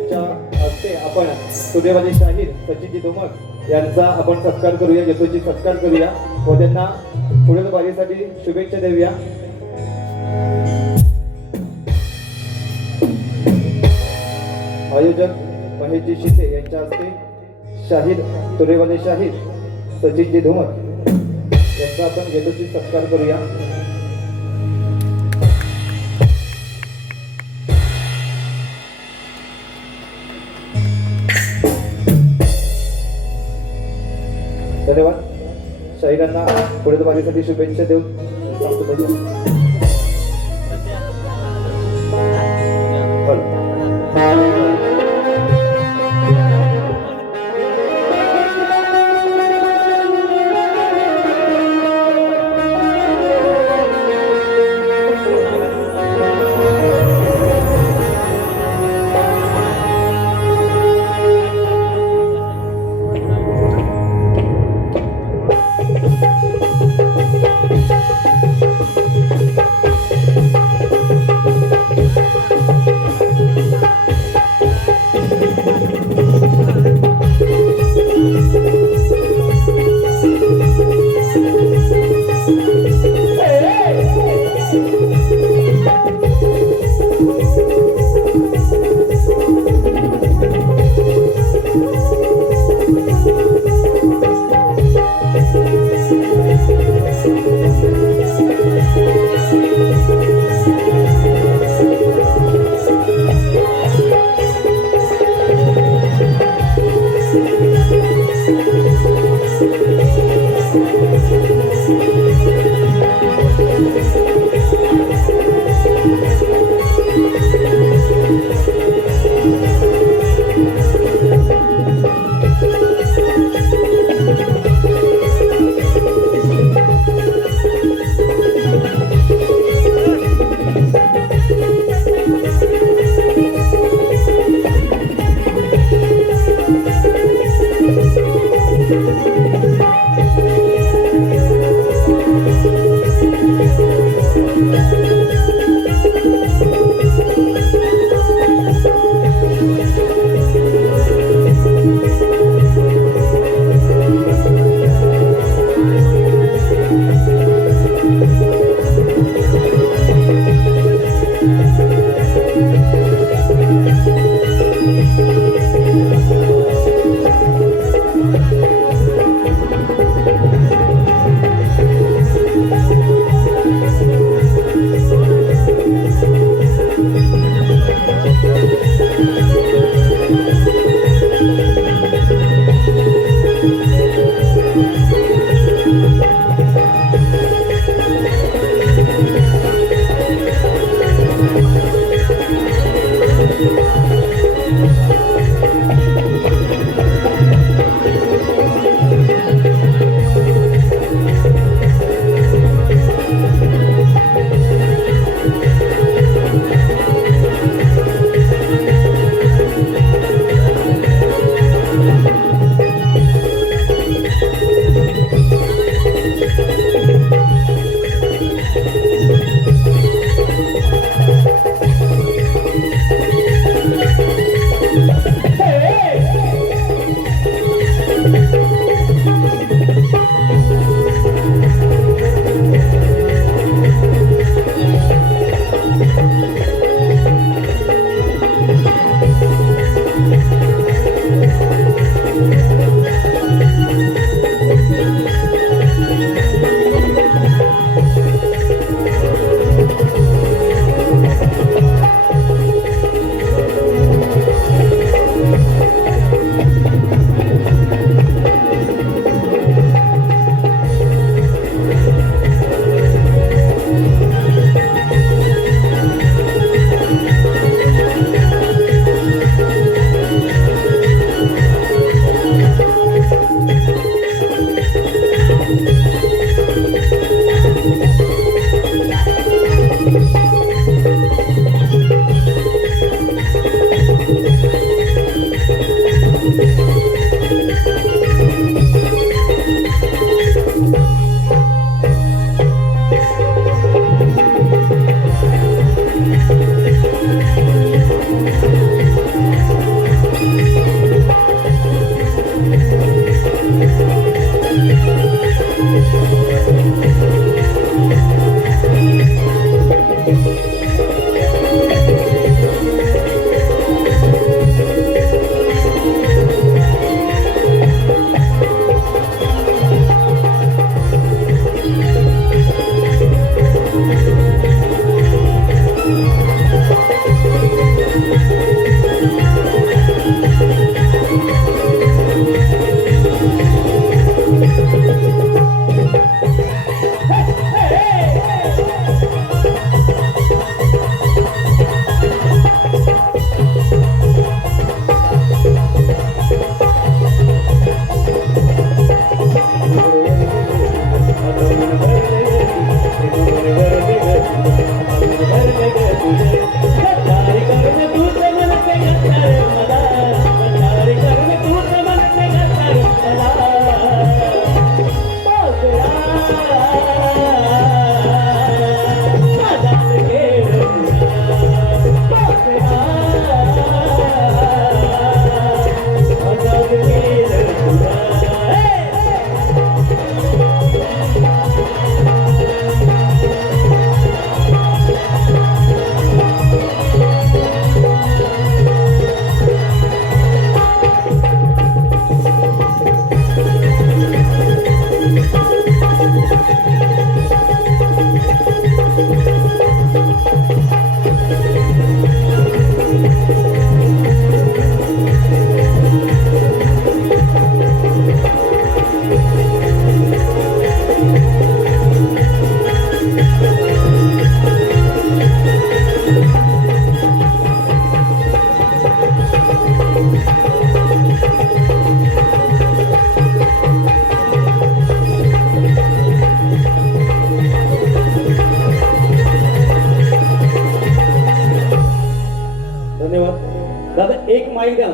यांच्या हस्ते आपण सूर्यवंशी शाहीर सचिनजी धुमक यांचा आपण सत्कार करूया, यशस्वी सत्कार करूया व त्यांना पुढील वारीसाठी शुभेच्छा देऊया. आयोजक महेशजी शिंदे यांच्या हस्ते शाहीर सूर्यवंशी शाहीर सचिनजी धुमक यांचा आपण यशस्वी सत्कार करूया. धन्यवाद. शाहिरांना पुढील वारीसाठी शुभेच्छा देऊन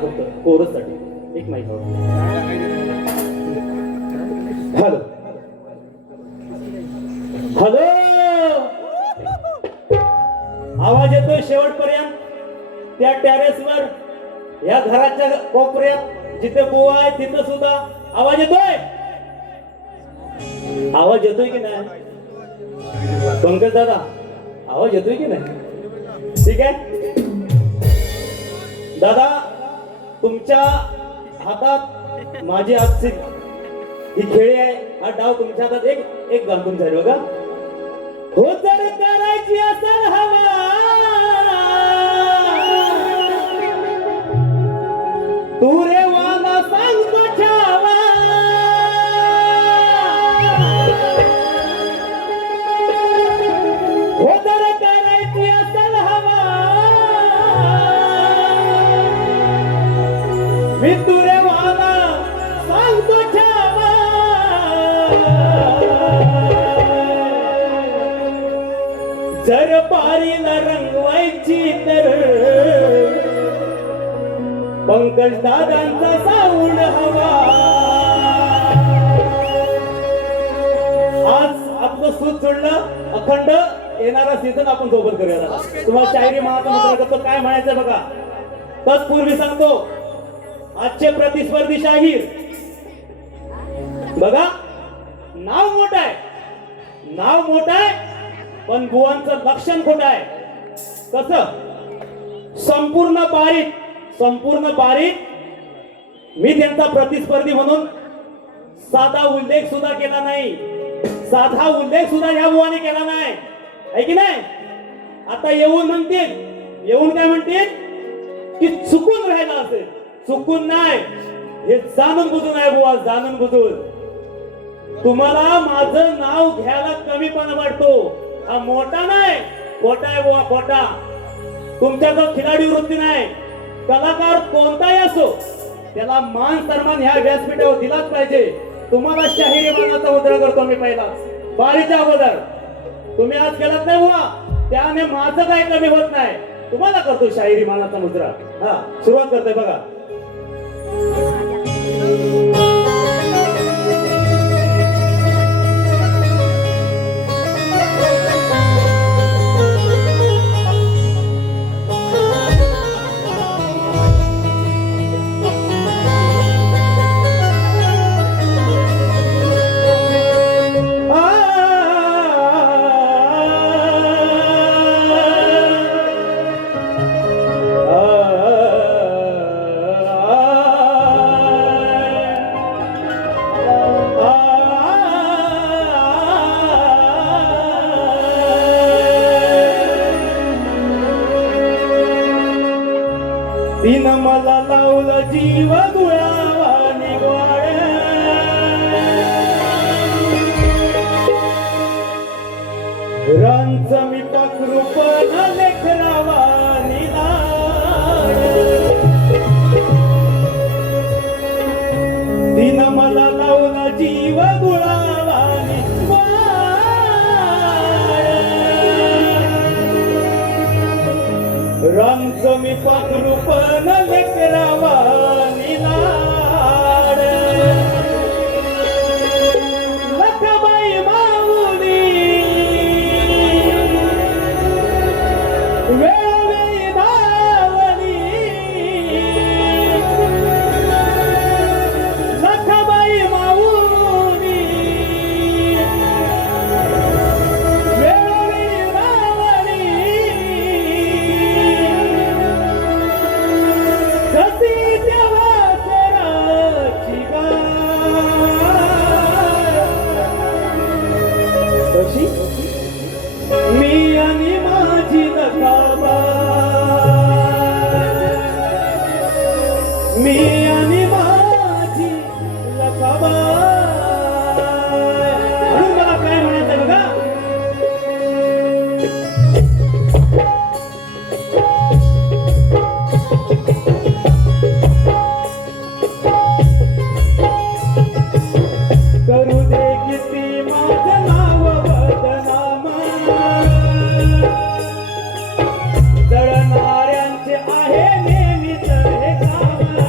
फक्त कोरससाठी एक माईक हवा. हॅलो हॅलो, आवाज येतोय शेवटपर्यंत? त्या टेरेसवर, या घराच्या कोपऱ्यात जिथे बुवा आहे तिथं सुद्धा आवाज येतोय? आवाज येतोय की नाही पंकज दादा? आवाज येतोय की नाही? ठीक आहे दादा, तुमच्या हातात माझी आजची ही खेळी आहे, हा डाव तुमच्या हातात. एक गाण तुमच्या बघा. हो जर करायची असेल हवा, तू रे वाला सांगतो छावा, हो जर करायची असेल हवा, मी तू रे वाला सांगतो छावा. जर पारीला रंगवायची तर पंकज दादांचा साऊंड हवा. आज आपलं सूत सोडलं, अखंड येणारा सीझन आपण सोबत करूया. तुम्हाला शायरी महात्मा काय म्हणायचं बघा. तत्पूर्वी सांगतो, आजचे प्रतिस्पर्धी शाहीर बघा, नाव मोठं आहे, नाव मोठं आहे, पण बुवांचं लक्षण खोटं आहे. कसं? संपूर्ण बारीक मी त्यांचा प्रतिस्पर्धी म्हणून साधा उल्लेख सुद्धा केला नाही, साधा उल्लेख सुद्धा ह्या बुवाने केला नाही, आहे की नाही? आता येऊन म्हणतील, येऊन काय म्हणतील की चुकून राहिला असेल. चुकून नाही, हे जाणून बुजून आहे बुवा, जाणून बुजून. तुम्हाला माझं नाव घ्यायला कमीपणा वाटतो, हा मोठा नाही, खोटा आहे बुवा, खोटा. तुमच्याकडे खिलाडी वृत्ती नाही. कलाकार कोणताही असो, त्याला मान सन्मान ह्या व्यासपीठावर दिलाच पाहिजे. तुम्हाला शाहिरी मानाचा मुद्रा करतो मी पहिला, बारीच्या अगोदर. तुम्ही आज केलात नाही बुवा, त्याने माझं काही कमी होत नाही. तुम्हाला करतो शाहिरी मानाचा मुद्रा. हा, सुरुवात करतोय बघा. तीन मला लावलं जीव गुळावानी वाळ, रांच मी पाखरू पण लेकरावानी लाड. तीन मला लावलं जीव गुळावानी रांच मी पाखरू पण लेकरावानी लाड. लखबाई माऊली वेळोवेळी धावली, लखबाई माऊली वेळोवेळी धावली. कशी तेव्हा सराची कशी मी आणि माझी लखाबाई, मी आणि माझी लखाबाई. म्हणून मला काय म्हणायचं बघा. करू दे किती माझं नाव बदनाम, जळणाऱ्यांचे आहे नेहमीच हे काम.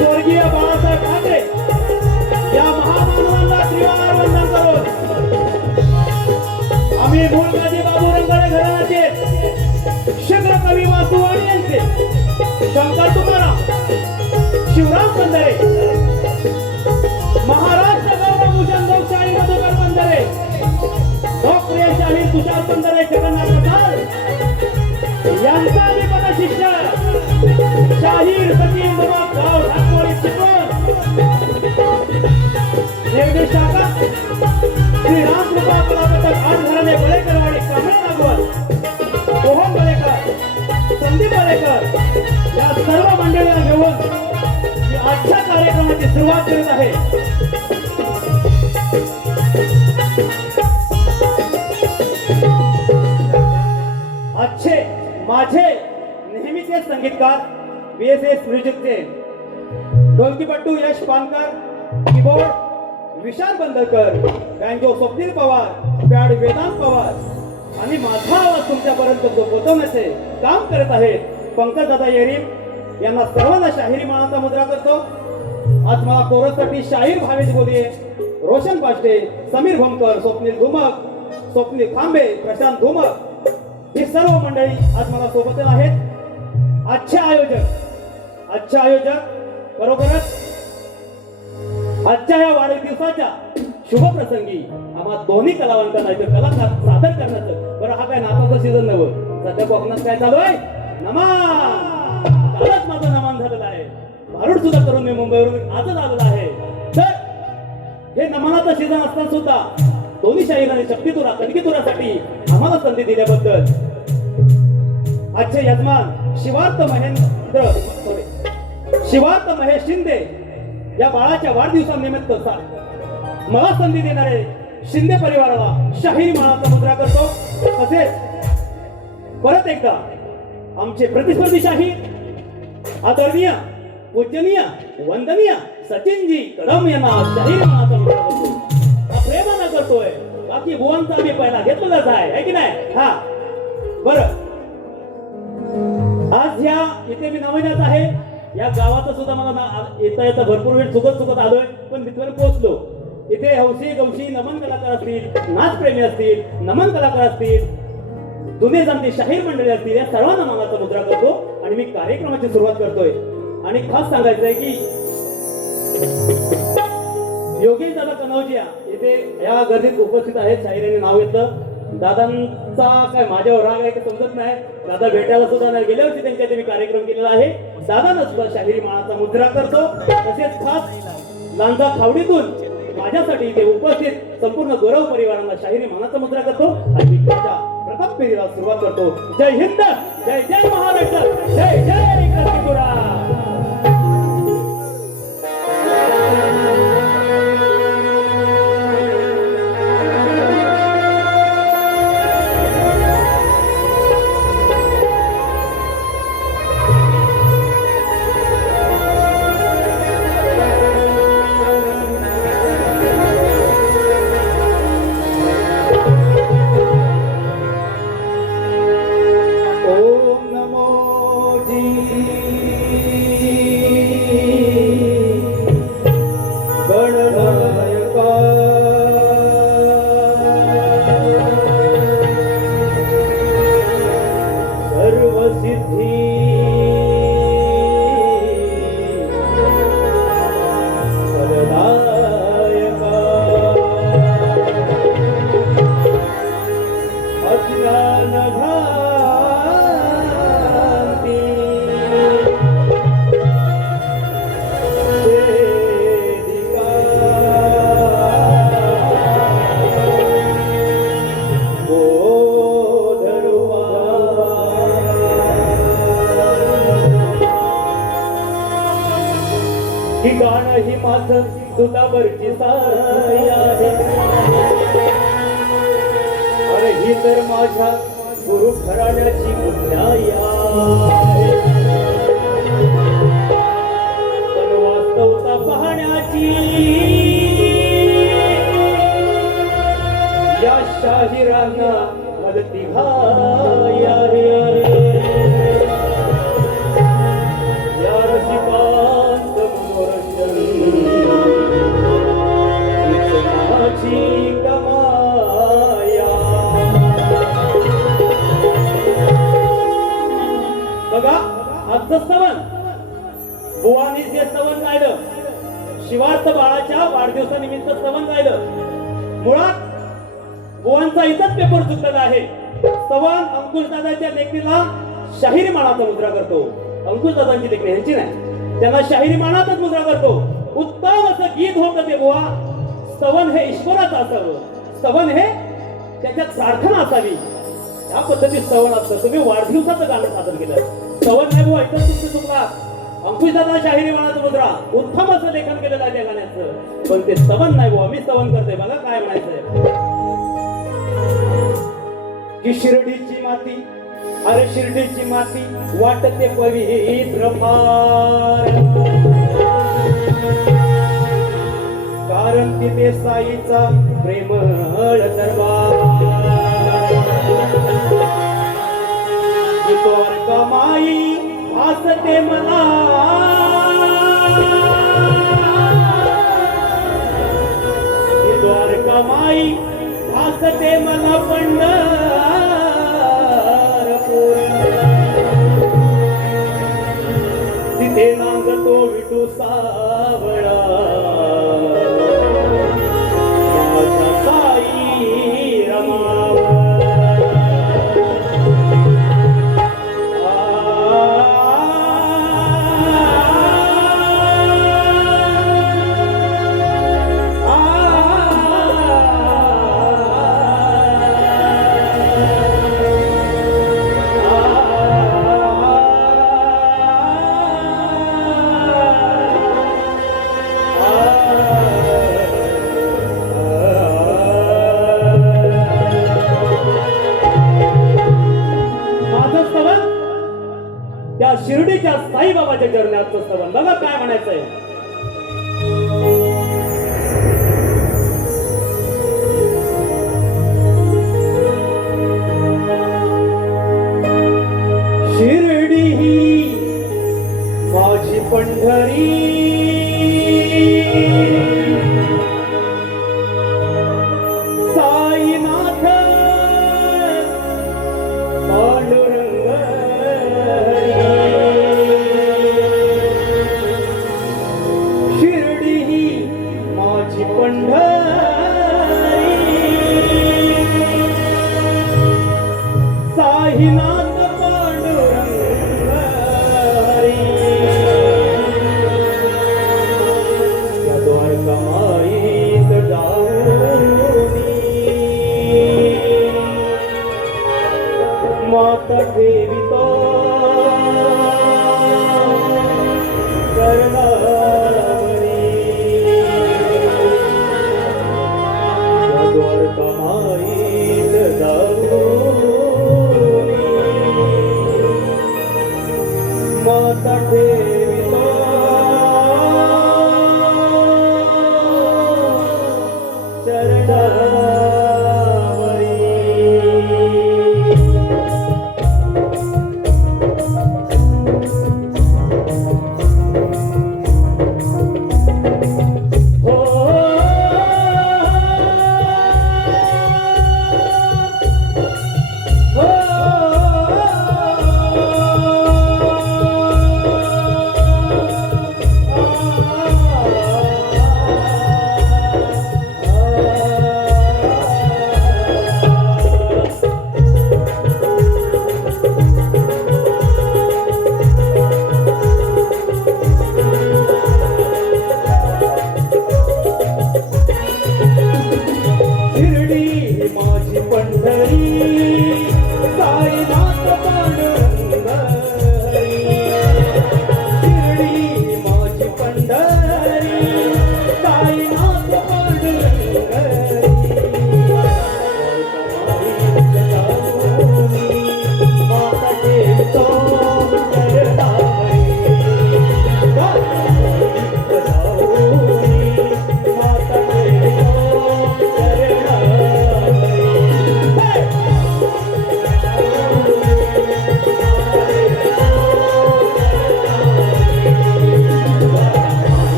स्वर्गीय बाळासाहेब ठाकरे या महामानवांना त्रिवार वंदन करून आम्ही मूळगाजी बाबू रंगाळे घराण्याचे शीघ्र कवी वासुवाणी यांचे शंकर तुकाराम शिवराम बंधारे महाराष्ट्र गौरवभूषण लोकशाही मधुकर बंधारे लोकप्रिय शाहीर तुषार बंधारे जगन्नाथ प्रसाद यांचा विपद शिष्य शाहीर सचिन दुमक गाव ढाकवाडी चिपळूण निर्देशाक श्री रामकृपा कलापथक आठ घराणे बळेकरवाडी कांबळे नागवत मोहन बळेकर संदीप बळेकर या सर्व मंडळींना घेऊन मी आजच्या कार्यक्रमाची सुरुवात करीत आहे. आजचे माझे नेहमीचे संगीतकार BSS म्युझिकचे ढोलकीपट्टू यश पानकर, कीबोर्ड विशाल बंदरकर, बँजो स्वप्नील पवार, पॅड वेदांत पवार आणि माझा आवाज तुमच्यापर्यंत पोहोचवण्याचे काम करत आहेत पंकज दादा येरीम यांना सर्वांना शाहिरी मानाचा मुद्रा करतो. आज मला कोरससाठी शाहीर भावेश बोलिये, रोशन पाष्टे, समीर भोमकर, स्वप्नील धुमक, स्वप्नील खांबे, प्रशांत धुमक ही सर्व मंडळी आज मला सोबत आहेत. आजचे आयोजक बरोबरच आजच्या या वाढदिवसाच्या शुभ प्रसंगी आम्हा दोन्ही कलावंतांना इथे कलाकार सादर करण्याचं बरं हा काय नाताचा सीझन नव्हतं सध्या कोकणात काय चालू आहे नमान कालच माझं नमान झालेलं आहे. भारूड सुद्धा करून मी मुंबईवरून आजच आलेला आहे. तर हे नमानाचं सीझन असताना सुद्धा दोन्ही शाहीरांनी शक्तितुरा कणकीतुरासाठी आम्हाला संधी दिल्याबद्दल आजचे यजमान शिवार्थ महेश शिंदे या बाळाच्या वाढदिवसानिमित्त मला संधी देणारे शिंदे परिवाराला शाहीर मानाचा मुद्रा करतो. तसेच परत एकदा आमचे प्रतिस्पर्धी शाहीर आदरणीय पूजनीय वंदनीय सचिनजी कदम यांना शाहीर मानाचा मुद्रा करतो. हा प्रेमानं करतोय बाकी बुवांचा आम्ही पहिला घेतलेलाच आहे की नाही. हा बरं आज ह्या इथे मी नवीनच आहे या गावाचं सुद्धा मला येता भरपूर वेळ चुकत आलोय पण तिथपर्यंत पोहोचलो. इथे हौशी गवशी नमन कलाकार असतील, नाचप्रेमी असतील, नमन कलाकार असतील, जुने जाणते शाहीर मंडळी असतील या सर्वांना मानाचा मुद्रा करतो आणि मी कार्यक्रमाची सुरुवात करतोय. आणि खास सांगायचंय की योगेश दादा कनौजिया इथे या गर्दीत उपस्थित आहेत. शाहिरांनी नाव घेतलं. दादांचा काय माझ्यावर राग आहे का समजत नाही. दादा भेटायला सुद्धा नाही गेल्या वर्षी त्यांच्या मी कार्यक्रम केलेला आहे. दादांना सुद्धा शाहिरी मानाचा मुद्रा करतो. तसेच खास लांजा खावडीतून माझ्यासाठी इथे उपस्थित संपूर्ण गौरव परिवारांना शाहिरी मानाचा मुद्रा करतो आणि मी माझ्या प्रताप फेरीला सुरुवात करतो. जय हिंद, जय जय महाराष्ट्र, जय जय कणकीतुरा. ही गाणं ही माझं दुधावरची साय आहे. अरे ही तर माझ्या गुरु घराण्याची न्याय आहे. पण वास्तवता पाहण्याची या शाहिरांना मदती घाय आहे. या रसिकांत शिवार्थ बाळाच्या वाढदिवसानिमित्त स्तवन गायलं. मुळात बुवांचा इथंच पेपर चुकलेला आहे. स्तवन अंकुशदादाच्या लेखणीला शाहिरी मानाचा मुद्रा करतो. अंकुशदादांची लेखणी ह्यांची नाही, त्यांना शाहिरी मानातच मुद्रा करतो. उत्तम असं गीत होतं ते बुवा. स्तवन हे ईश्वराचं असावं, स्तवन हे त्याच्यात प्रार्थना असावी, या पद्धतीत स्तवन असतं. तुम्ही वाढदिवसाचं गाणं सादर केलं, स्तवन नाही बुवा, इथं तुमचं चुकला. अंकुशदादा शाहिरी मानाचा मुद्रा, उत्तम असं लेखन केलेलं आहे त्या गाण्याचं, पण ते स्तवन नाही बुवा. मी स्तवन करते बघा काय म्हणायचंय. की शिर्डीची माती, अरे शिर्डीची माती वाटते पवित्र फार, कारण तिथे साईचा प्रेमळ दरबार. द्वारका माई भासते मला, द्वारका माई भासते मला पंढरपूर. तिथे नांगतो विठू सावळा, माझा साई रमावा. त्या शिर्डीच्या साईबाबाच्या चरणाचं स्तवन बघा काय म्हणायचंय. शिर्डी ही माझी पंढरी, साईनाथ पांडुरंग साईनाथ पांडुरंग हरी. त्या द्वारका माईत जाऊन माता देवितो करणावरी.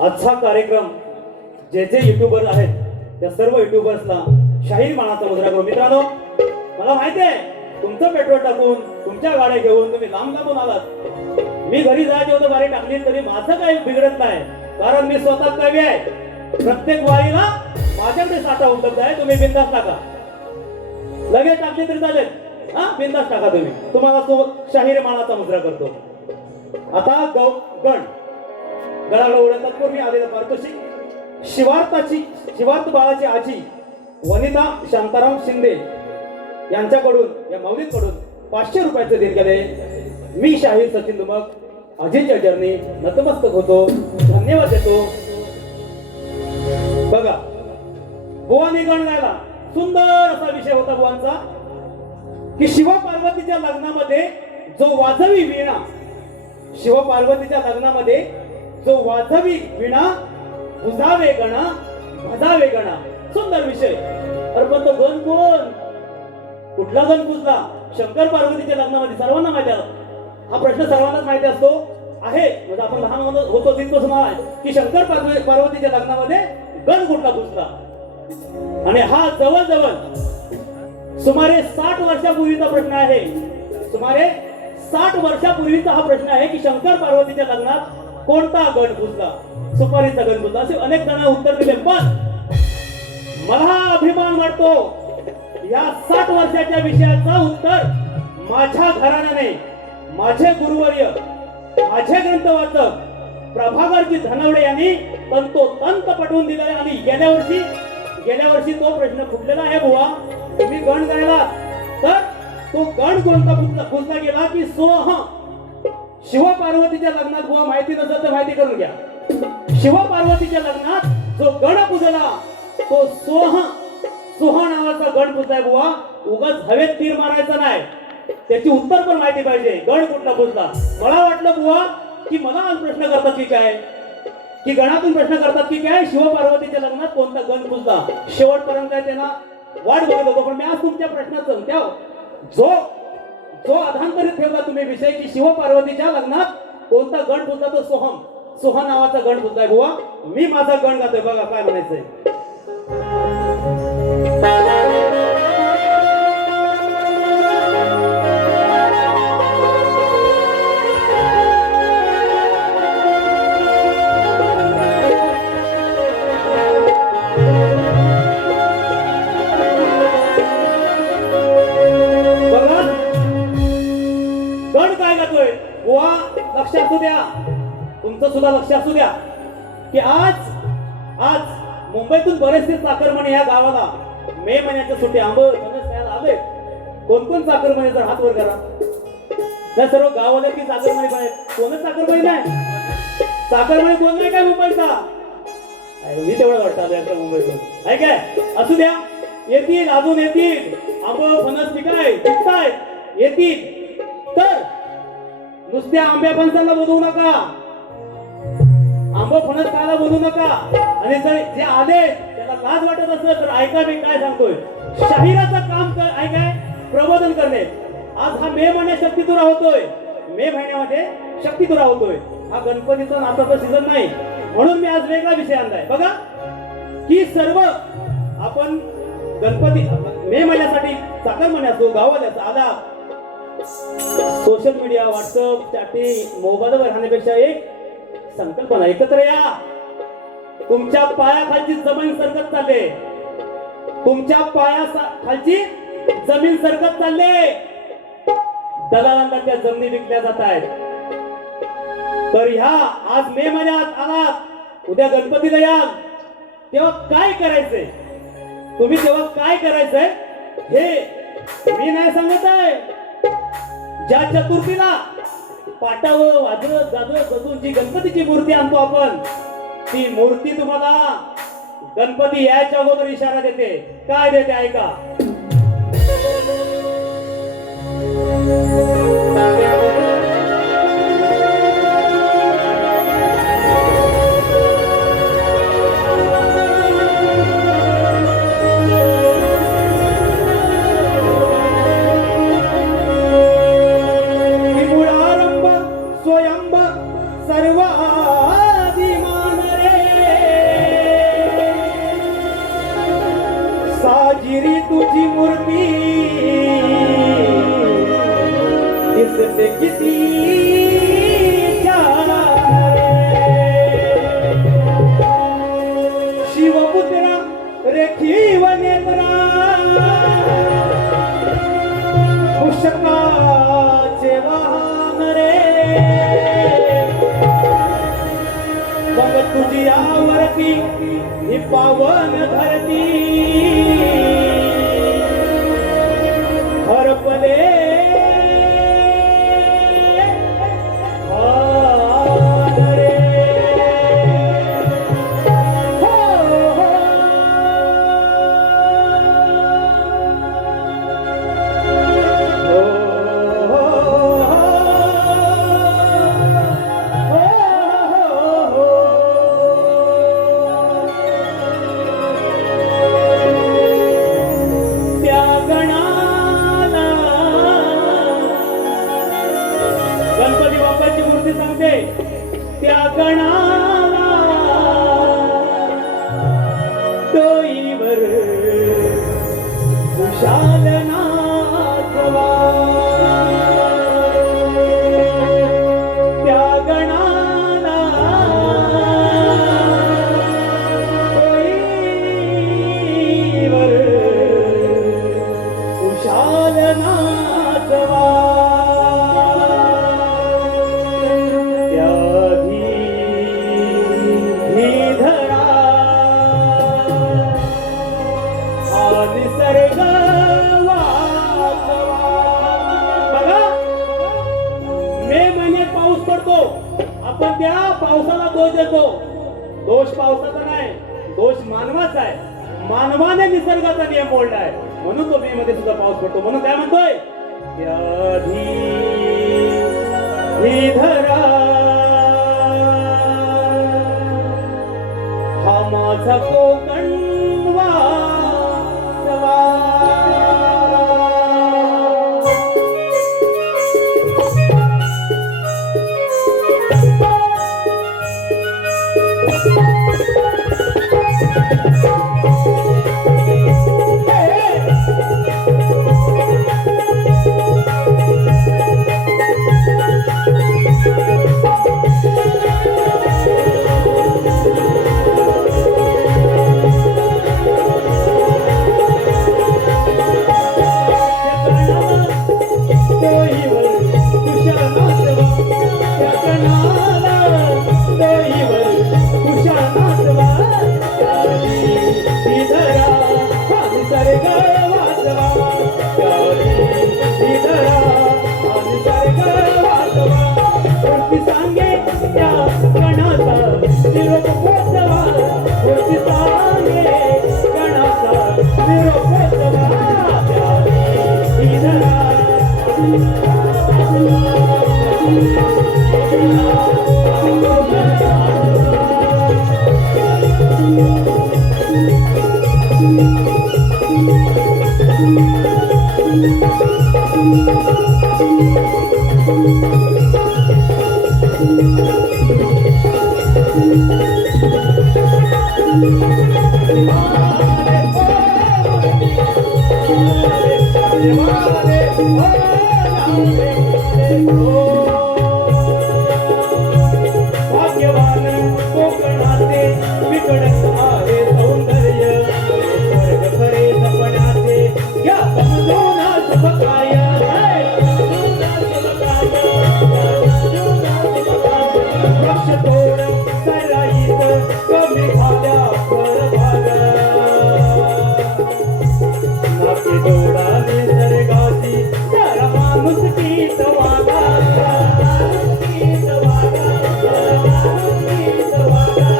आजचा कार्यक्रम जे जे युट्यूबर आहेत त्या सर्व युट्यूबर्सला शाहीर मानाचा मुजरा करू. मित्रांनो, मला माहिती आहे तुमचं पेट्रोल टाकून तुमच्या गाड्या घेऊन तुम्ही लांब लांबून आलात. मी घरी जायचे होतं वारी टाकली तरी माझं काही बिघडत नाही, कारण मी स्वतः कवी आहे. प्रत्येक वारीला माझ्याकडे साठा उपलब्ध आहे. तुम्ही बिंदास टाका, लगेच टाकली तरी चालेल. हा, बिंदास टाका तुम्ही. तुम्हाला तो शाहीर मानाचा मुजरा करतो. आता गण गळाला ओळखतात पूर्वी आलेला पारितोषिक शिवार्थ बाळाची आजी वनिता शांताराम शिंदे यांच्याकडून, या माऊलींकडून 500 रुपयाचे देणगी. मी शाहीर सचिन दुमक आजीच्या चरणी नतमस्तक होतो, धन्यवाद देतो. बघा, बुवानी गण गायला सुंदर असा विषय होता बुवांचा की शिवपार्वतीच्या लग्नामध्ये जो वाजवी वीणा, शिवपार्वतीच्या लग्नामध्ये जो वाजवी वीणा, बुजावे गणा भजावे गणा. सुंदर विषय. अरे पण तो गण कोण? कुठला गण पुजला? शंकर पार्वतीच्या लग्नामध्ये सर्वांना माहिती आहे. हा प्रश्न सर्वांनाच माहिती असतो आहे, म्हणजे आपण लहान होतो तिथपासून आहे की शंकर पार्वतीच्या लग्नामध्ये गण कुठला पुजला. आणि हा जवळजवळ सुमारे 60 वर्षापूर्वीचा प्रश्न आहे. सुमारे 60 वर्षापूर्वीचा हा प्रश्न आहे की शंकर पार्वतीच्या लग्नात कोणता गण पुजला? सुपारीचा गण पुजला. असे अनेक जण उत्तर दिले. पण मला अभिमान वाटतो या 60 वर्षाच्या विषयाचं उत्तर माझ्या घराण्याने, माझे गुरुवर्य, माझे ग्रंथवाचक प्रभाकरजी धनवडे यांनी तंतोतंत पटवून दिलाय. आणि गेल्या वर्षी तो प्रश्न फुटलेला आहे. बुवा, तुम्ही गण गायला, तर तो गण कोणता पुजला गेला की सोह. शिवपार्वतीच्या लग्नात बुवा माहिती नसेल तर माहिती करून घ्या. शिवपार्वतीच्या लग्नात जो गण पुजला तो सोह नावाचा गण पुजलाय. बुवा, उगाच हवेत तीर मारायचा नाही, त्याची उत्तर पण माहिती पाहिजे. गण कुठला पुजला? मला वाटलं बुवा की मला आज प्रश्न करतात की काय, की गणातून प्रश्न करतात की काय शिवपार्वतीच्या लग्नात कोणता गण पुजला. शेवटपर्यंत त्यांना वाट बघत होतो. पण मी आज तुमच्या प्रश्नाचं त्या जो अधांतरित ठेवला तुम्ही विषय की शिवपार्वतीच्या लग्नात कोणता गण पुजला, तो सोह नावाचा गण पुजलाय. बुवा, मी माझा गण गातोय. बघा काय म्हणायचंय. लक्ष असू द्या, तुमचं सुद्धा लक्ष असू द्या की आज मुंबईतून बरेचसे चाकरमानी या गावाला मे महिन्याच्या सुट्टी आंबोळ्याला आले. कोण कोण चाकरमानी जर हात वर करा. नाही सर्व गावाला की चाकरमानी आहेत. कोणच चाकरमानी नाही. चाकरमानी कोण नाही काय मुंबईचा. मी तेवढं वाटतं मुंबईतून आहे काय. असू द्या, येतील अजून येतील. आंबं फणस पिकतायत येतील. तर नुसत्या आंब्या फणसाला बोलवू नका, आंबं फणस खायला बोलू नका. आणि जर जे आले त्याला लाज वाटत असेल तर ऐका मी काय सांगतोय. शाहिराचं काम आहे काय, प्रबोधन करणे. आज हा मे महिन्यात शक्तितुरा होतोय. मे महिन्यामध्ये शक्तितुरा होतोय. हा गणपतीचा नाताचा सीझन नाही, म्हणून मी आज वेगळा विषय आणलाय. बघा की सर्व आपण गणपती मे महिन्यासाठी चाकरमानी असो, गावाला आला, सोशल मीडिया, व्हॉट्सअप, चॅटिंग, मोबाईलवर राहण्यापेक्षा एक संकल्पना, एकत्र या. तुमच्या पायाखालची जमीन सरकत चालले. तुमच्या पायाखालची जमीन सरकत चालले. दलालांना त्या जमिनी विकल्या जात आहेत. तर ह्या आज मे महिन्यात आलात, उद्या गणपतीला याल, तेव्हा काय करायचंय, तुम्ही तेव्हा काय करायचंय हे मी नाही सांगत आहे. ज्या चतुर्थीला पाटावर वाजत गाजत बसून जी गणपतीची मूर्ती आणतो आपण, ती मूर्ती तुम्हाला गणपती यायच्या अगोदर इशारा देते. काय देते ऐका. साजिरी तुझी मूर्ती दिसते किती छान रे. शिवपुत्रा रेखीव नेत्रा पुष्पाचे वाहन रे. मग तुझी आवरती ही पावन धरती हरपले रे. गणपती बाप्पाची मूर्ती सांगते, त्या गणाला डोईवर कुशाल नाचवा. त्या गणाला डोईवर कुशाल नाचवा. आपण त्या पावसाला दोष देतो. दोष पावसाचा नाही, दोष मानवाचा आहे. मानवाने निसर्गाचा नियम मोडलाय, म्हणून तो मे मध्ये सुद्धा पाऊस पडतो. म्हणून काय म्हणतोय, ही धरा हा माझा कोकण वासवा. निसर्ग वाचवा. भाग्यवान कोकणाचे विकडच आहे सौंदर्य स्वर्ग खरे सपनाचे या समजून सुखकाय लक्ष तोड सराईत कमी झाल्या परभाग नाके दोडा निसर्गाची जरा माणूस गीत वागा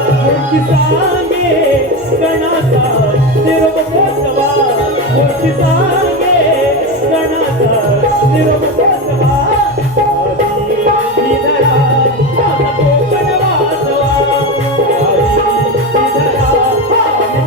मूर्ती सांगे गणाचा निरोप पोचवा मूर्ती सांगे गणाचा निरोप पोचवा धरा माझा कोकण वाचवा धरा निसर्ग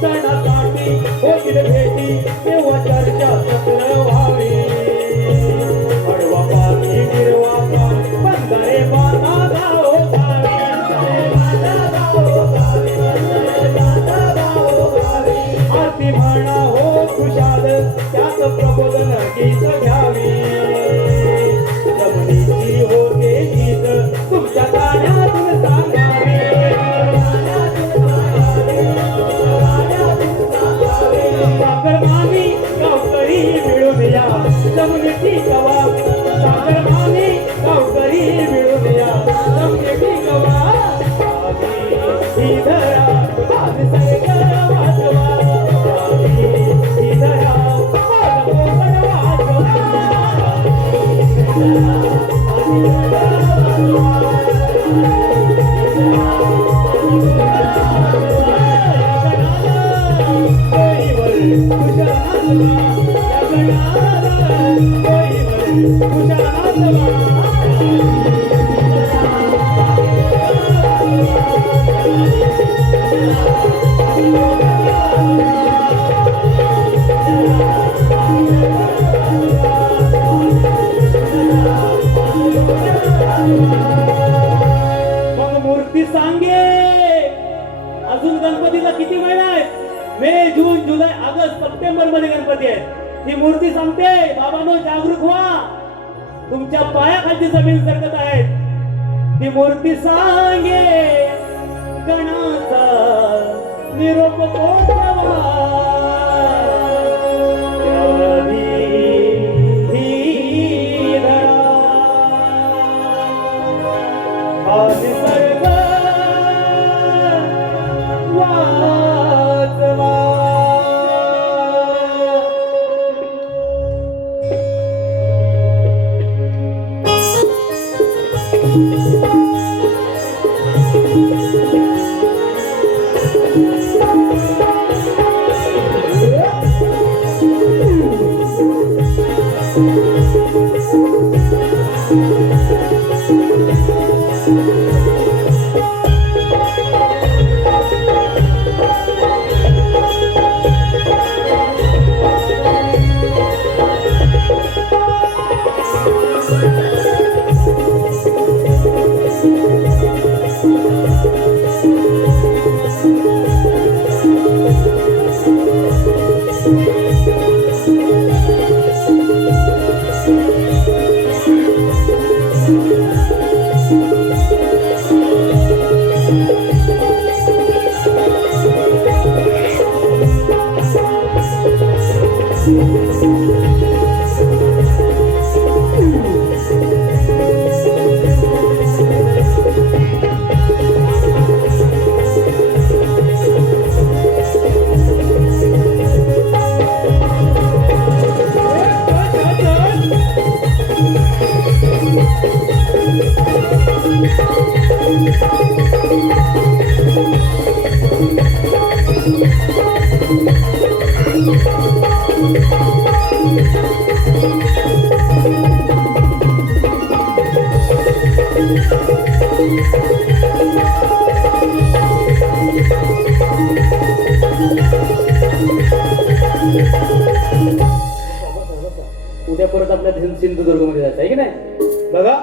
सणासाठी होतील भेटी तेव्हा चर्चा सत्र व्हावी अडवा पाणी निर्वा पाणी बंधारे बांधा गाव आरती म्हणा हो खुशाल त्यात प्रबोधन गीत घ्यावी जमिनीची होते गीत तुमच्या गाण्यातून सांगावे साखर मामी गावकरी मिळून या जमिनीची गवा साखर मामी गावकरी मिळून या जमिनीची गवा ही धरा आज सगळं वाचवा ही धरा आज कोकण मग मूर्ती सांगे अजून गणपतीला किती महिना आहे मे जून जुलै ऑगस्ट सप्टेंबर मध्ये गणपती आहे ही मूर्ती सांगते बाबांनो जागरूक व्हा तुमच्या पायाखालची जमीन सरकत आहे ती मूर्ती सांगे गणाचा निरोप पोचवा उद्या परत आपल्या सिंधुदुर्ग मध्ये जायचं आहे की नाही. बघा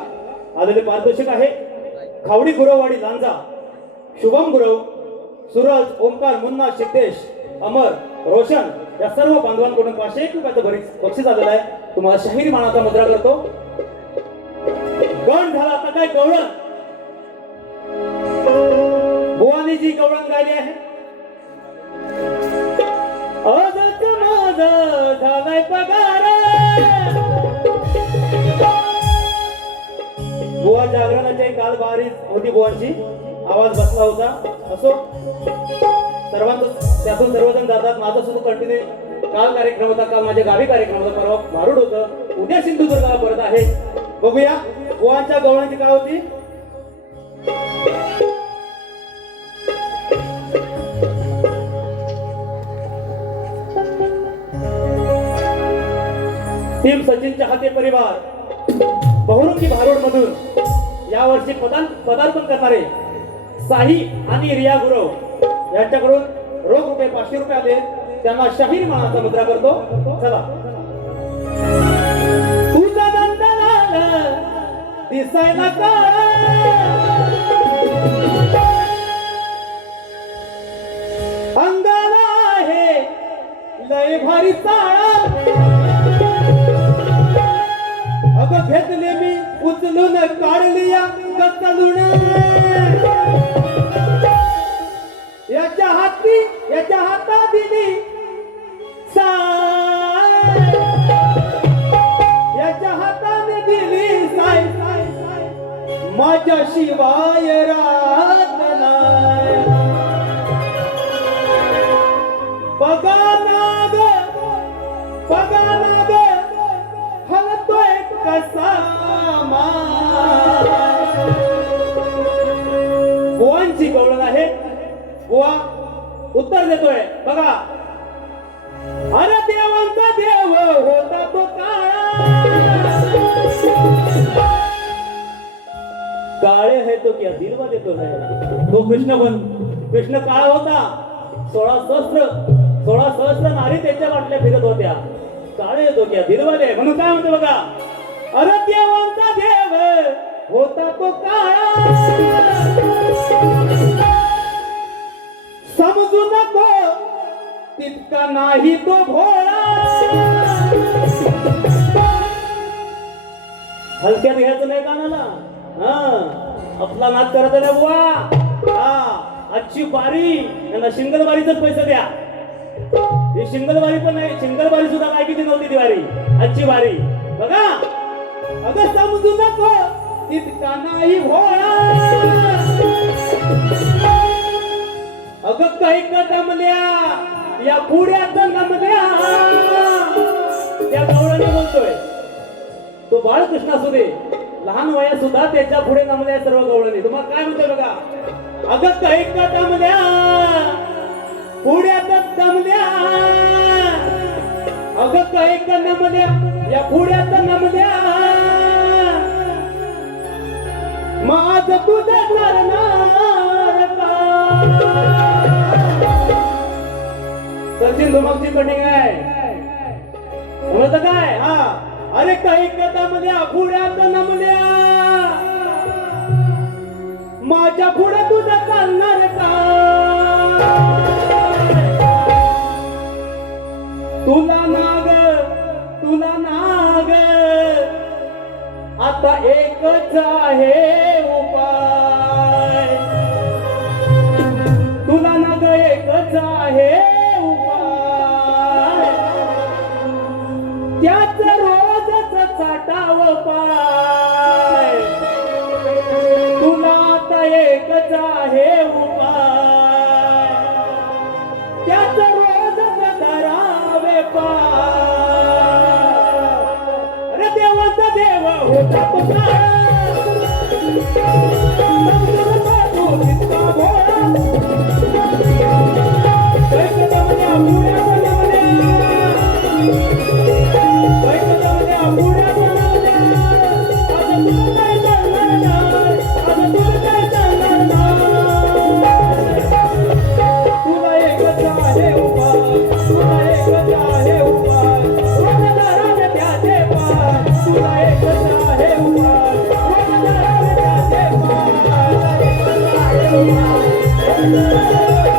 आलेले पारितोषिक आहे. खावडी गुरववाडी लांजा, शुभम गुरव, सूरज, ओमकार, मुन्ना, सिद्धेश, अमर, रोशन या सर्व बांधवांकडून 501 रुपयाचं बक्षीस आलेलं आहे. तुम्हाला शाहीर मानाचा मुद्रा करतो. गण झाला आता काय गवळण. बुवानी जी गवळण गायली आहे. आजच माझा झालाय पगार. बुवा जागरणाची काल बारी होती. बुवांची आवाज बसला होता. असो सर्वांचं त्यातून सर्वजण जातात. माझा सुद्धा कंटिन्यू काल कार्यक्रम होता. काल माझ्या गावी कार्यक्रम होता. परवा भारूड होतं. उद्या सिंधुदुर्गाला परत आहे. बघूया बुवांच्या गवळणीची काय होती. टीम सचिन चहाते परिवार बहुरुंगी भारूड मधून यावर्षी पदार्पण करणारे साही आणि रिया गुरव यांच्याकडून रोख रुपये 500 रुपये आले. त्यांना शाहीर मानाचा मुद्रा करतो. चला. तुझा नंदलाल दिसायला काळा, अंगाला आहे लय भारी चाळा. अगं घेतले मी उचलून काढली या गचलून. याच्या हातात दिली साय, याच्या हाताने दिली साय. माझ्या शिवाय रात नाही. बघा नाग हलतोय कसा बुवांची गवळण आहे. बुवा उत्तर देतोय. बघा. अरे देवांचा देव होता तो काळे है तो क्या दिलवा देतो है. तो कृष्ण काळा होता. 16 सहस्र नारी त्याच्या वाटल्या फिरत होत्या. काळे तो क्या दिलवा दे म्हणून काय म्हणतो बघा. अरे देवांचा देव होता तो काळा, समजू नको तितका नाही तो भोळा. हलक्यात घ्यायचं नाही कानाला. आपला नाच करत नाही बुवा. आजची बारी यांना शिंगल बारीच पैसे द्या. ही शिंगल बारी पण नाही. शिंगल बारी सुद्धा काय किती नव्हती ती बारी. आजची बारी बघा. अगं समजू नको तितका नाही भोळा. अगं काही कदमल्या या पुढ्यात नमल्या. त्या गवळणी बोलतोय. तो बाळकृष्ण असू दे लहान वयात सुद्धा त्याच्या पुढे नमल्या सर्व गवळणी. तुम्हाला काय म्हणतोय बघा. अगं काही कदमल्या पुढ्यात नमल्या. अगं काही नमल्या या पुढ्यात नमल्या. माझ तुझं करणार का. सचिन धुमाकची कटिंग आहे. समजतं काय. अरे काही कदमल्या पुढ्यात नमल्या. माझ्या पुढे तुझं चालणार का. तुला नाग आता एकच आहे उपाय. तुला नाग एकच आहे उपाय. त्याच रोजच चाटाव पाय. तुला आता एकच आहे उपाय. त्याच रोजच धरावे पाय. अरे देवाचा देव होता तो काळा,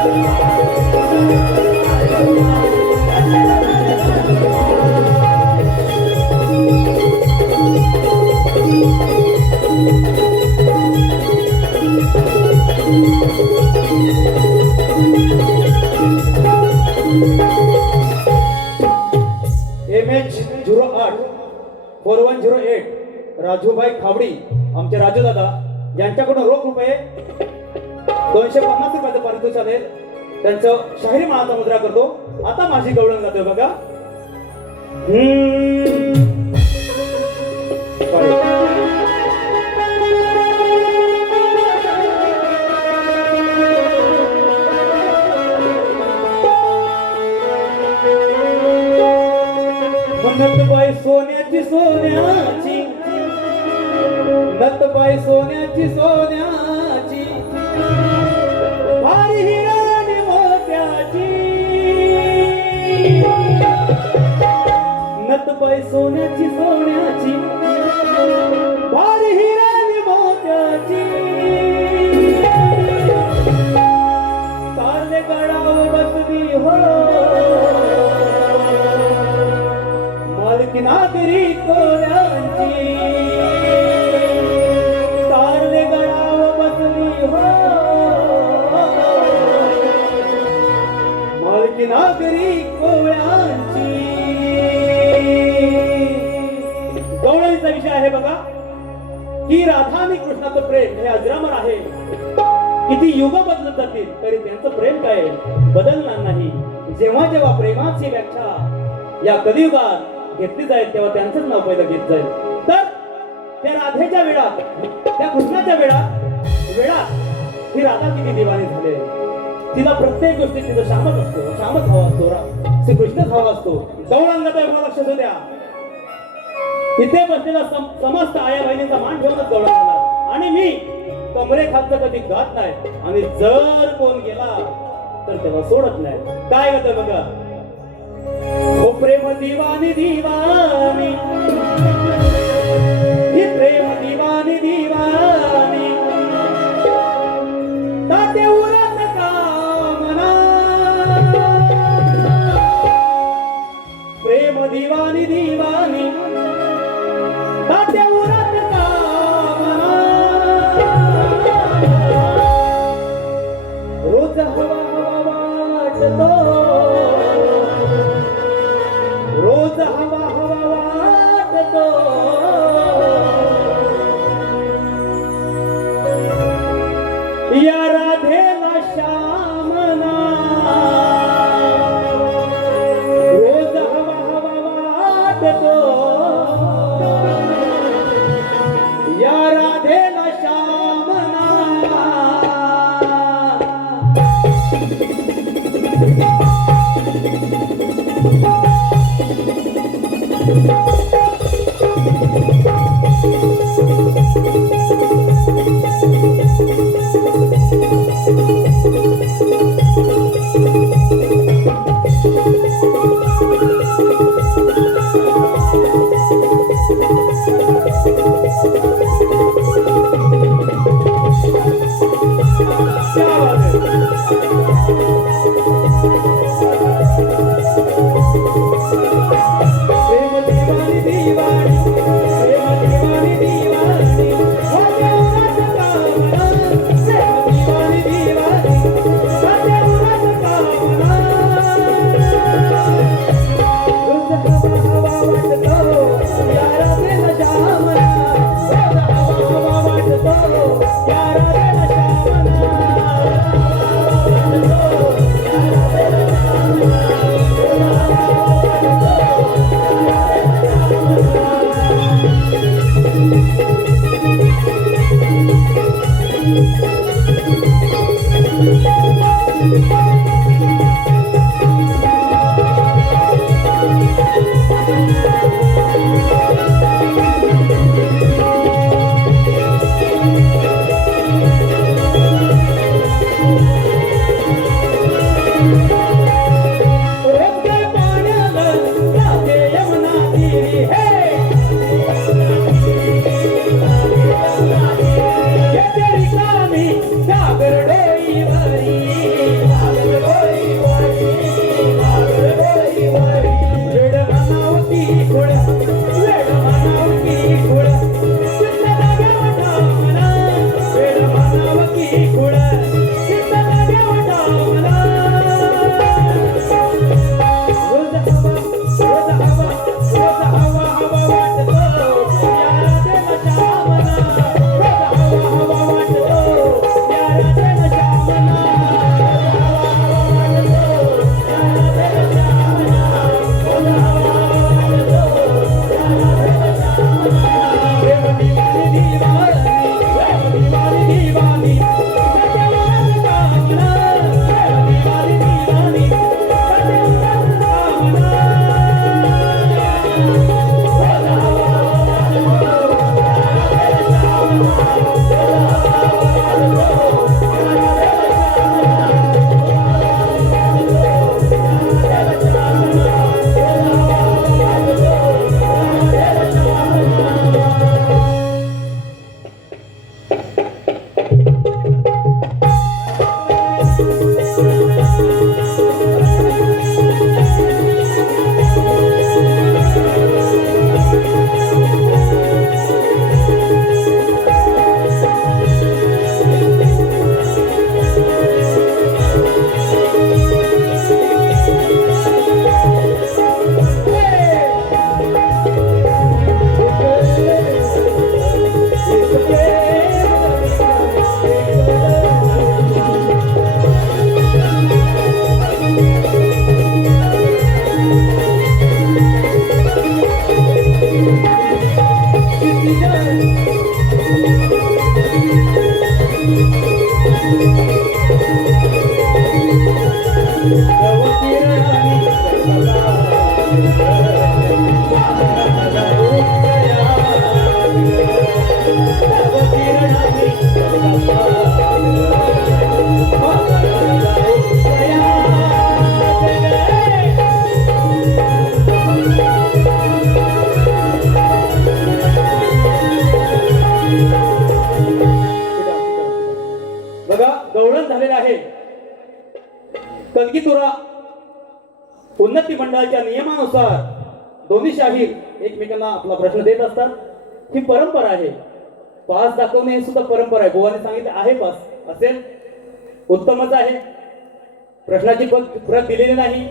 MH08 राजूभाई खावडी आमचे राजू दादा यांच्याकडून रोख रुपये 250 रुपयाचं पारितोषिक आहे. त्यांचं शाहिरी माळाचा मुद्रा करतो. आता माझी गवळण जातोय बघा. नतबाई सोन्याची सोन्याची नतबाई सोन्याची सोन्याची भारी हिरा आणि मोत्याची नतबाई सोन्याची सोन्याची भारी हिरा आणि मोत्याची कारले गडावर बसली हो मालकीनागरी कोल्यांची कारले गडावर बसली हो मालकीनागरी कोल्यांची. गवळणीचा विषय आहे बघा की राधा आणि कृष्णाचं प्रेम हे अजरामर आहे. किती युग बदलत जातील तरी त्यांचं प्रेम काय बदलणार नाही. जेव्हा जेव्हा प्रेमाची व्याख्या या कलियुगात घेतली जाईल तेव्हा त्यांचंच नाव पहिलं घेत जाईल. तर त्या राधेच्या वेळात त्या कृष्णाच्या वेळात ही राधा किती दिवाणी झाले. तिला प्रत्येक गोष्टीत तिथं श्यामच असतो, श्यामच हवा असतो, श्रीकृष्णच हवा असतो. गौरांगाचा एवढा लक्ष असू द्या. इथे बसलेला समस्त आया बहिणींचा मान ठेवूनच गौरव करणार आणि मी कमरे खालचं कधी गात नाही आणि जर कोण गेला तर तेव्हा सोडत नाही. काय होतं बघा. ओ प्रेम दिवानी दिवानी ही प्रेम दिवानी दिवानी ताते उरत कामना प्रेम दिवानी दिवानी ताते उरत कामना रोज हवा हवा वाटतो रोज हवा हवा वाटतो या राधेला श्यामना रोज हवा हवा वाटतो या राधेला श्यामना. सागर डोईवरी बघा गवळण झालेलं आहे. कलगीतुरा उन्नती मंडळाच्या नियमानुसार दोन्ही शाहीर एकमेकांना आपला प्रश्न देत असतात. ही परंपरा आहे. पास दाखवणे ही सुद्धा परंपरा आहे. बुवाने सांगितले आहे पास असेल उत्तमच आहे. प्रश्नाची प्रत दिलेली नाही.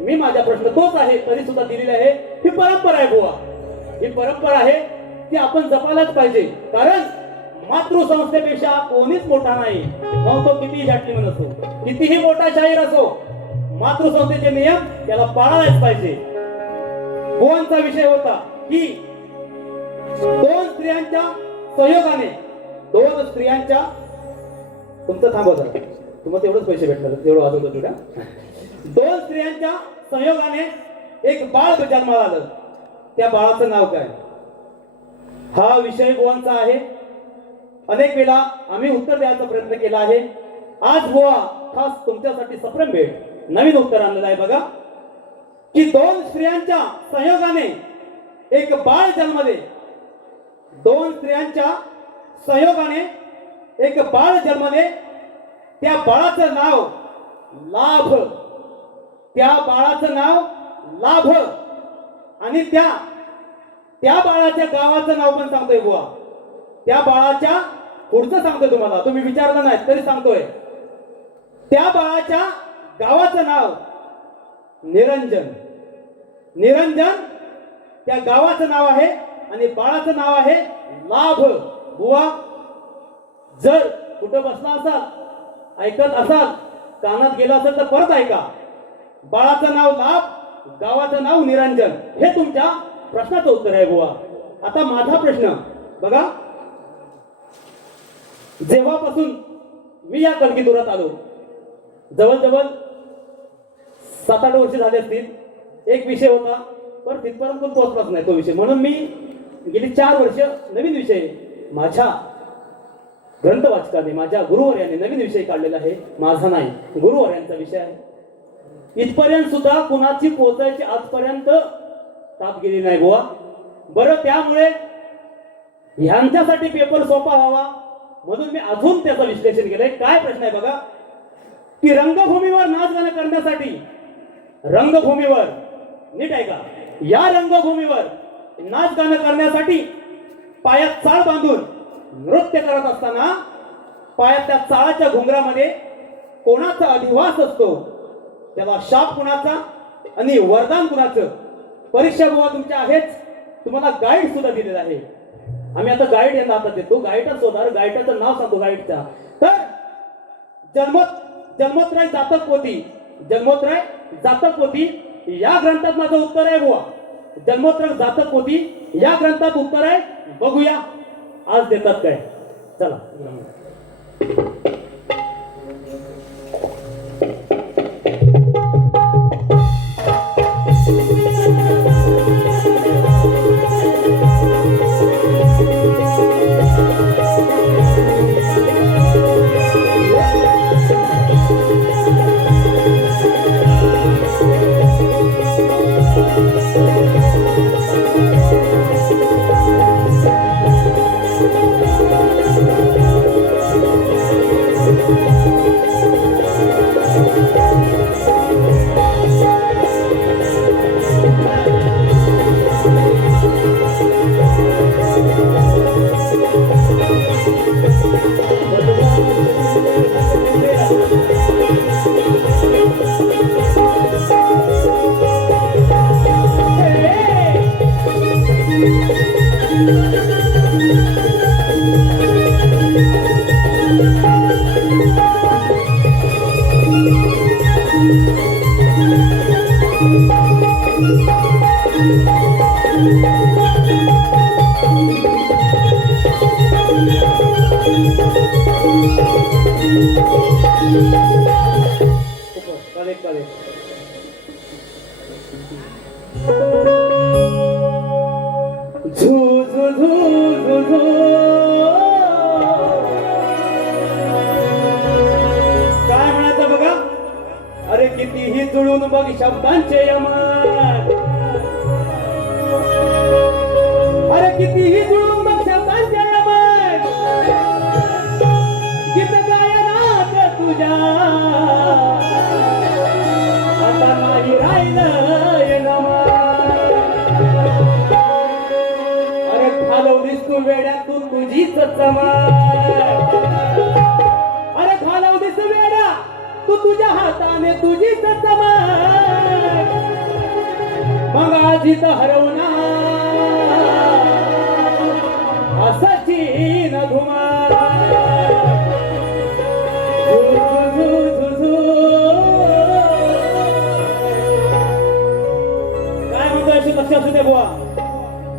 मी माझा प्रश्न तोच आहे तरी सुद्धा दिलेली आहे. ही परंपरा आहे बुवा. ही परंपरा आहे ती आपण जपायलाच पाहिजे. कारण मातृसंस्थेपेक्षा कोणीच मोठा नाही. मग तो कितीही जाटलीमन असो, कितीही मोठा शाहीर असो, मातृसंस्थेचे नियम त्याला पाळायलाच पाहिजे. बुवांचा विषय होता की दोन स्त्रियांच्या संयोगाने, दोन स्त्रियांच्या, तुमचं थांबवा जरा, तुम्हाला तेवढंच पैसे भेटणार तेवढं वाजवतो तुला. दोन स्त्रियांच्या संयोगाने एक बाळ जन्माला आलं. त्या बाळाचं नाव काय? हा विषय बुवांचा आहे. अनेक वेळा आम्ही उत्तर द्यायचा प्रयत्न केला आहे. आज बुवा खास तुमच्यासाठी सप्रम भेट नवीन उत्तर आणलेलं आहे. बघा की दोन स्त्रियांच्या संयोगाने एक बाळ जन्मले. दोन स्त्रियांच्या संयोगाने एक बाळ जन्मले. त्या बाळाचं नाव लाभ. त्या बाळाचं नाव लाभ. आणि त्या बाळाच्या गावाचं नाव पण सांगतोय बुवा. त्या बाळाच्या पुढचं सांगतोय तुम्हाला, तुम्ही विचारलं नाही तरी सांगतोय. त्या बाळाच्या गावाचं नाव निरंजन. निरंजन त्या गावाचं नाव आहे आणि बाळाचं नाव आहे लाभ. बुवा जर कुठं बसला असाल, ऐकत असाल, कानात गेला असेल तर परत ऐका. बाळाचं नाव लाभ, गावाचं नाव निरंजन. हे तुमच्या प्रश्नाचं उत्तर आहे बुवा. आता माझा प्रश्न बघा, जेव्हापासून मी या कलगीतुरात आलो, जवळजवळ 7-8 वर्ष झाले असतील. एक विषय होता पण तिथपर्यंत पण पोहोचलाच नाही तो विषय. म्हणून मी गेली 4 वर्ष नवीन विषय माझ्या ग्रंथवाचकाने, माझ्या गुरुवर्याने नवीन विषय काढलेला आहे. माझा नाही, गुरुवर्यांचा विषय आहे. इथपर्यंत सुद्धा कुणाची पोहोचायची आजपर्यंत ताप गेली नाही बुवा. बरं, त्यामुळे ह्यांच्यासाठी पेपर सोपा व्हावा म्हणून मी अजून त्याचं विश्लेषण केलंय. काय प्रश्न आहे बघा की रंगभूमीवर नाच गाणं करण्यासाठी, रंगभूमीवर नीट आहे का, या रंगभूमीवर नाच गाणं करण्यासाठी पायात चाळ बांधून नृत्य करत असताना पायात त्या चाळाच्या घुंगरामध्ये कोणाचा अधिवास असतो, त्याला शाप कुणाचा आणि वरदान कुणाचं. परीक्षा बुवा तुमच्या आहेच. तुम्हाला गाईड सुद्धा दिलेला आहे. आम्ही आता गाईड यांना आता देतो. गाईडच होणार. गाईडचं नाव सांगतो गाईडचा. तर जन्मोत्तराय जातक पोथी, जन्मोत्तराय जातक पोथी या ग्रंथात माझं उत्तर आहे बुवा. जन्मोत्तराय जातक पोथी या ग्रंथात उत्तर आहे. बघूया आज देतात काय. चला. Correct correct. झू झू झू झू झू. काय म्हणायचं बघा. अरे कितीही जुळून बघ शब्दांचे यमन. अरे कितीही जुळून बघ शब्दांचे यमन. गीत गायनात तुझ्या आता नाही राहिलं नमन. अरे घालवलीस तू वेड्यातून तुझीच चमक. अरे घालवलीस वेड्या तू तुझ्या हाताने तुझीच चमक. मग आजी तर हरवणार असाची न धुमार. काय म्हणतोय अशी लक्ष असू दे बुवा.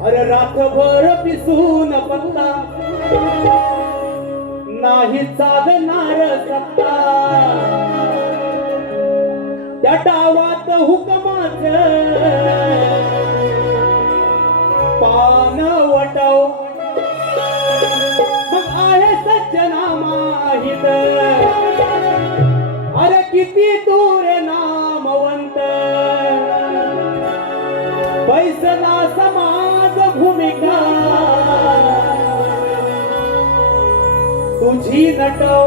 अरे रात्रभर पिसून पत्ता नाही चालणार सत्ता. त्या डावात हुकमाच पान वटव. मग आहे सज्जना माहित. अरे किती दूर नामवंत. पैसला समाज भूमिका तुझी नटव.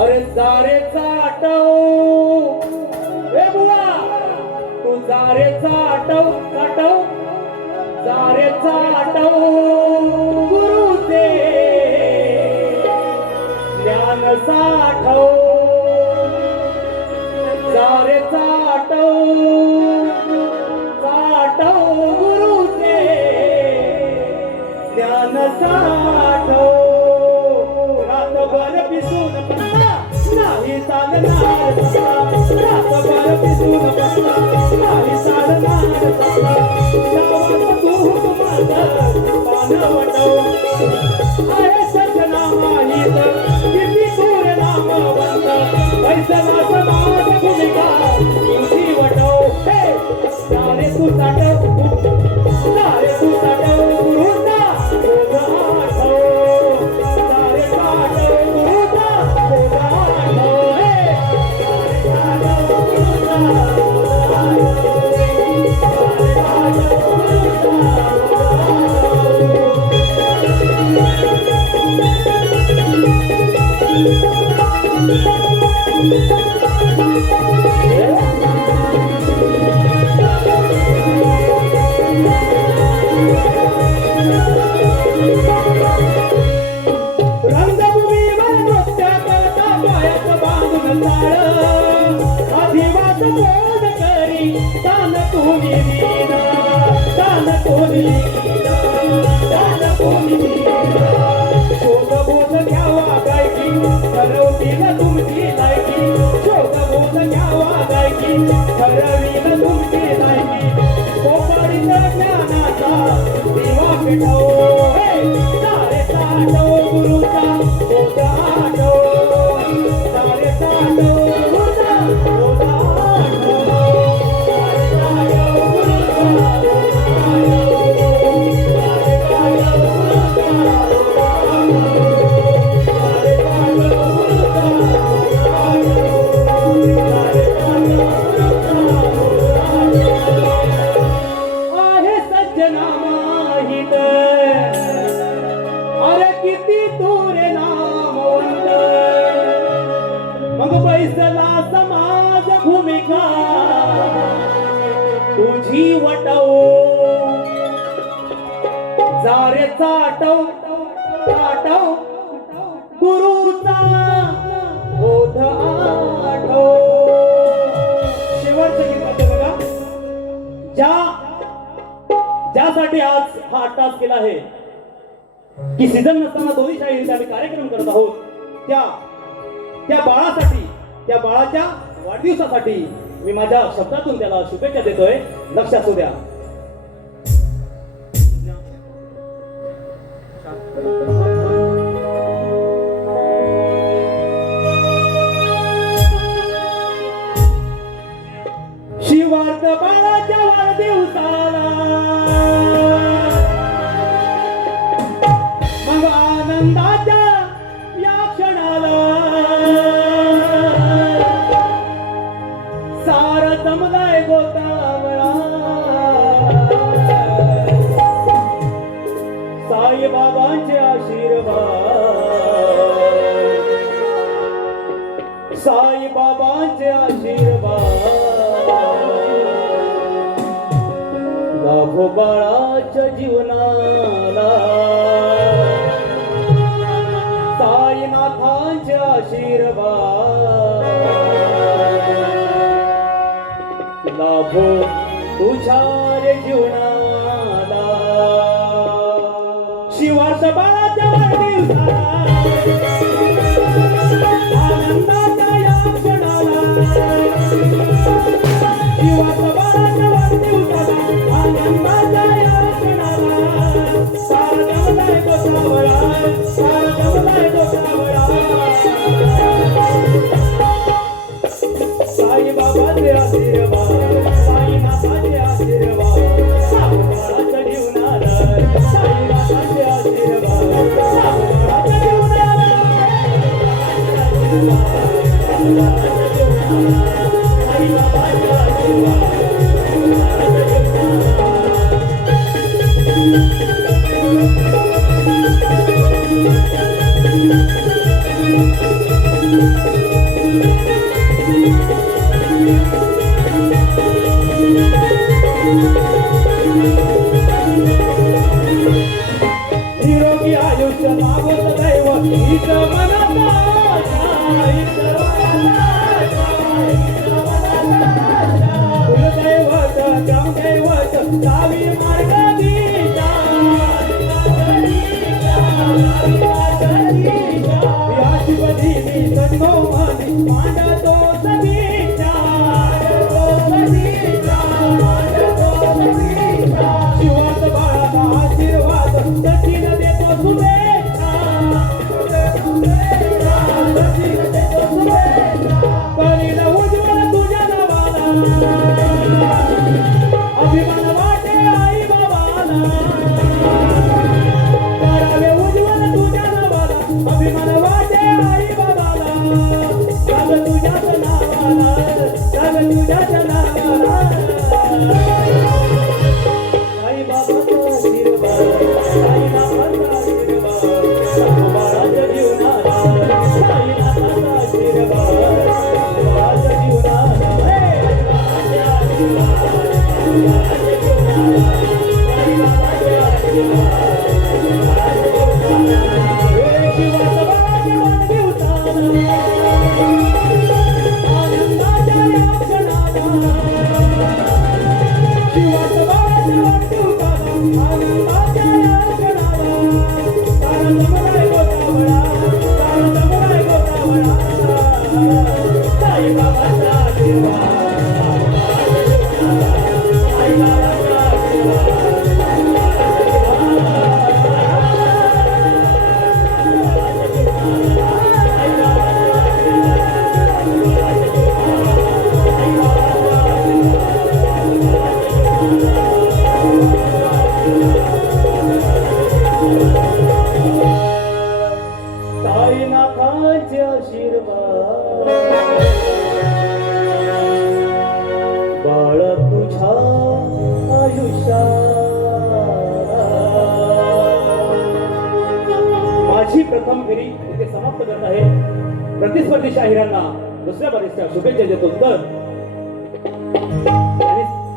अरे जारेचा आटव. ए बुवा तू जारेचा आटव आटव. जारेचा आटव गुरुचे ज्ञान साठव. जारेचा आटव साठव गुरुचे ज्ञान साठव. रातभर पिसून पत्ता नाही चालणार सत्ता. रातभर पिसून पत्ता नाही चालणार सत्ता. गावात तू हुकमाचं पान वटव. आहे सज्जना माहित किती दूर नामवंत. पैसला समाज भूमिका तुझी वटव. हे सारे तू साठव. सारे तू साठव गुरुचा बोध आठव. सारे साठव गुरुचा बोध आठव. हे सारे साठव गुरुचा बोध आठव. सारे साठव गुरुचा रंगभूमीवर नृत्य करता पायात बांधून ताळ. आदिवास बोध करी तान कोणी वीणा. तान कोणी वीणा. तान कोणी वीणा. शोध बोध घ्यावा गायकी ठरवतील तुमची लायकी. शोध बोध घ्यावा गायकी ठरवील तुमची लायकी. कोपरीत ज्ञानाचा दिवा पेटव. सारे साठव गुरुचा बोध आठव. सारे साठव गुरुचा बोध आठव. सारे साठव गुरुचा बोध आठव. सारे साठव गुरुचा बोध आठव. सारे साठव गुरुचा बोध आठव. सारे साठव गुरुचा बोध आठव. आहे सज्जना माहित. अरे किती दूर नामवंत. मग पैसला समाज भूमिका तुझी वटव. जारेचा आटव आटव गुरुचा बोध आठव. शेवटचं गीत होतं बघा. ज्यासाठी आज हा अट्टास केला आहे की सीझन नसताना दोन्ही शाळेचा आम्ही कार्यक्रम करत आहोत. त्या बाळासाठी, त्या बाळाच्या वाढदिवसासाठी मी माझ्या शब्दातून त्याला शुभेच्छा देतोय. लक्ष असू द्या. जमलाय गोतावळा साई बाबांचे आशीर्वाद साई बाबांचे आशीर्वाद लाभो बाळाच्या जीवनाला साईनाथांचे आशीर्वाद लाभो तुझ्या रे जीवनाला शिवाच्या बाळाच्या वाढदिवसाला आनंदाच्या या क्षणाला शिवाच्या बाळाच्या वाढदिवसाला आनंदाच्या या क्षणाला सारा जमलाय गोसावळा सारा जमलाय गोसावळा साई बाबाचे आशीर्वाद साई माताचे आशीर्वाद सावकाराच्या जीवनाला साई माताचे आशीर्वाद सावकाराच्या जीवनाला साई बाबाचे आशीर्वाद निरोगी आयुष्य मागत दैव हीच मनाचा आशा, हीच मनाचा आशा, हीच मनाचा आशा. कुलदैवत ग्रामदैवत गावी मार्गदीशा याची बधी मी सन्नो मनी मांडतो सदिच्छा शिवात बाळाचा आशीर्वाद सचिन देतो शुभेच्छा सचिन देतो शुभेच्छा करील उज्ज्वल तुझ्या नावाला अभिमान वाटे आई बाबाला करावे उज्ज्वल तुझ्या नावाला अभिमान वाटे आई बाबाला जग तुझ्याच नावाला जग तुझ्याच नावाला साई बाबाचा आशीर्वाद साई नाथाचा आशीर्वाद बाळाच्या जीवनाला साई नाथाचा आशीर्वाद बाळाच्या जीवनाला बाळाच्या आशीर्वाद बाळाच्या जीवनाला साई बाबाचे आशीर्वाद शिवाचा बाळाच्या वाढदिवसाला आनंदाच्या या क्षणाला शिवाचा बाळाच्या वाढदिवसाला आनंदाच्या या क्षणाला सारा जमलाय गोतावळा सारा जमलाय गोतावळा साई बाबाचा आशीर्वाद साई बाबाचा आशीर्वाद साईनाथांचे आशीर्वाद बाळ तुझ्या आयुष्यात माझी प्रथम फेरी इथे समाप्त करत आहे. प्रतिस्पर्धी शाहिरांना दुसऱ्या बारीच्या शुभेच्छा देतो. तर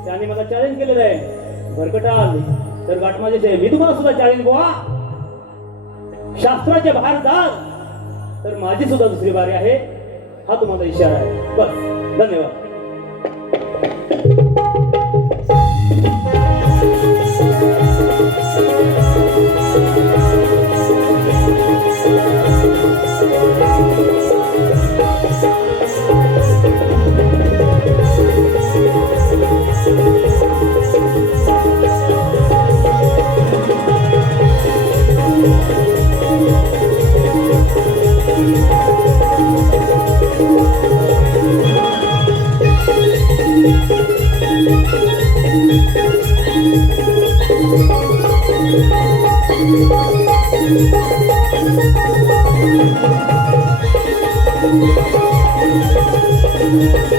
त्यांनी मला चॅलेंज केलेलं आहे, भरकटाल तर गाठमाजेचे मी तुम्हाला सुद्धा चॅलेंज बुवा, शास्त्राच्या बाहेर जाल तर माझी सुद्धा दुसरी बारी आहे. हा तुम्हाला इशारा आहे. बस, धन्यवाद. Thank you.